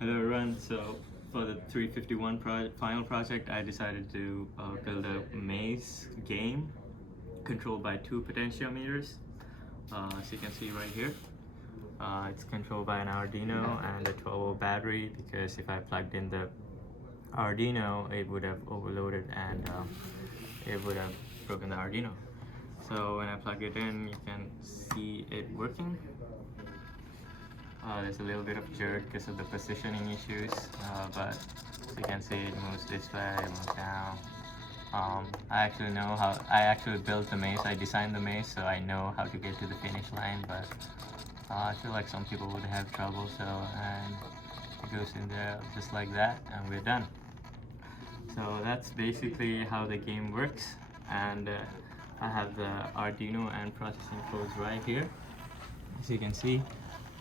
Hello everyone. So for the 351 final project, I decided to build a maze game controlled by two potentiometers. As you can see right here, it's controlled by an Arduino and a 12-volt battery, because if I plugged in the Arduino, it would have overloaded and it would have broken the Arduino. So when I plug it in, you can see it working. There's a little bit of jerk because of the positioning issues, but as you can see, it moves this way, it moves down. I actually built the maze, I designed the maze, so I know how to get to the finish line, but I feel like some people would have trouble, and it goes in there just like that, and we're done. So that's basically how the game works, and I have the Arduino and processing codes right here. As you can see,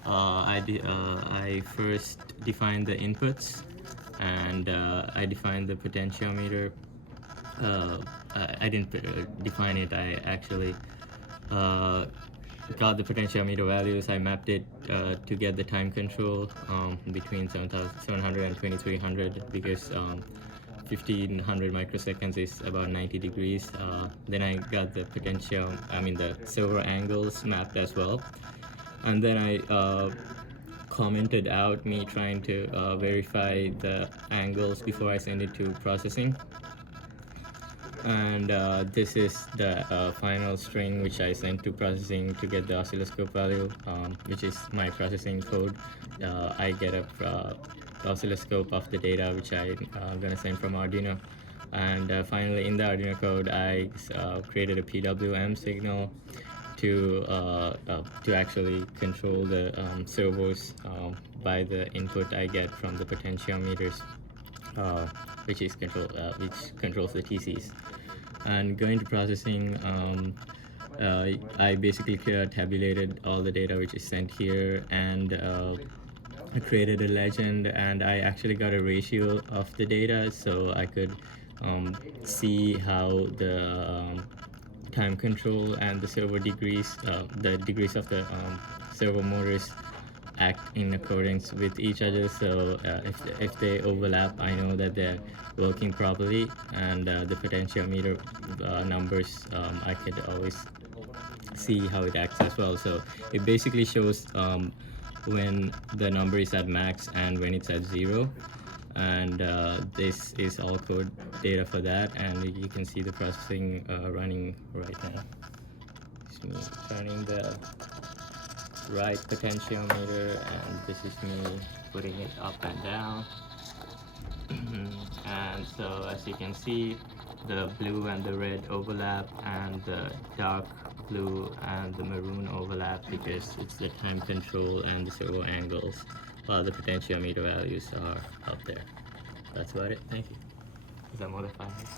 I first defined the inputs, and I defined the potentiometer. I didn't define it, I actually got the potentiometer values. I mapped it to get the time control between 700 and 2300, because 1500 microseconds is about 90 degrees. Then I got the the servo angles mapped as well. And then I commented out me trying to verify the angles before I send it to processing. And this is the final string which I sent to processing to get the oscilloscope value, which is my processing code. I get a oscilloscope of the data which I'm gonna send from Arduino. And finally, in the Arduino code, I created a PWM signal to actually control the servos by the input I get from the potentiometers, which controls the TCs. And going to processing, I basically tabulated all the data which is sent here, and I created a legend, and I actually got a ratio of the data, so I could see how the time control and the servo degrees, the degrees of the servo motors act in accordance with each other. So if they overlap, I know that they're working properly, and the potentiometer numbers, I could always see how it acts as well. So it basically shows when the number is at max and when it's at 0. And this is all code data for that, and you can see the processing running right now. It's me turning the right potentiometer, and this is me putting it up and down. And so as you can see, the blue and the red overlap, and the dark blue and the maroon overlap, because it's the time control and the servo angles, while the potentiometer values are up there. That's about it. Thank you. Is that more than 5 minutes?